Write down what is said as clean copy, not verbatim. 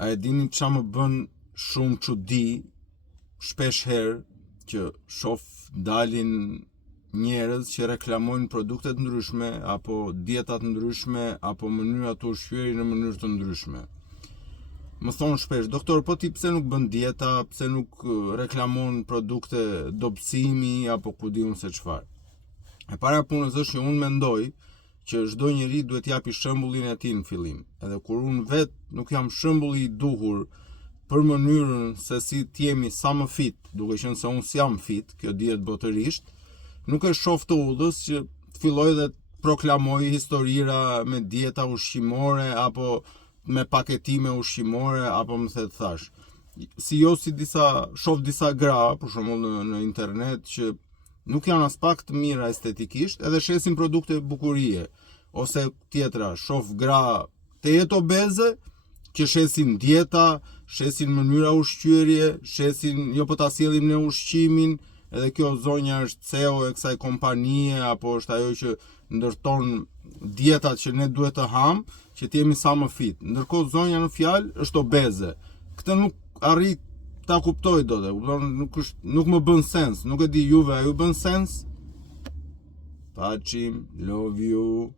A e dini qa më bën shumë çudi shpesh herë që shoh dalin njerëz që reklamojnë produkte të ndryshme apo dieta të ndryshme apo mënyra të ushqyerit në mënyrë të ndryshme. Më thonë shpesh, doktor, po ti pse nuk bën dieta, pse nuk reklamon produkte dobësimi apo ku di unë se çfarë. E para punës është që unë mendoj që çdo njeri duhet japi shembullin e tij në fillim. Edhe kur unë vet nuk jam shembulli i duhur për mënyrën se si t'jemi sa më fit, duke qenë se unë s'jam fit, kjo dihet botërisht, nuk e shoh të udhës që të filloj dhe të proklamoj historira me dieta ushqimore apo me paketime ushqimore apo më the të thash. Shoh disa gra, për shembull në internet që nuk janë as pak të mira estetikisht, edhe shesin produkte bukurie, ose tjetra, shoh gra të jetë obeze, që shesin dieta, shesin mënyra ushqyerje, shesin jo po ta sjellim në ushqimin, edhe kjo zonja është CEO e kësaj kompanie, apo është ajo që ndërton dietat që ne duhet të ham, që t'jemi sa më fit. Ndërkohë zonja në fjalë është obeze. Këtë nuk arrit ta kuptoj dot, nuk më bën sens, nuk e di juve, a ju bën sens? Paçim, love you.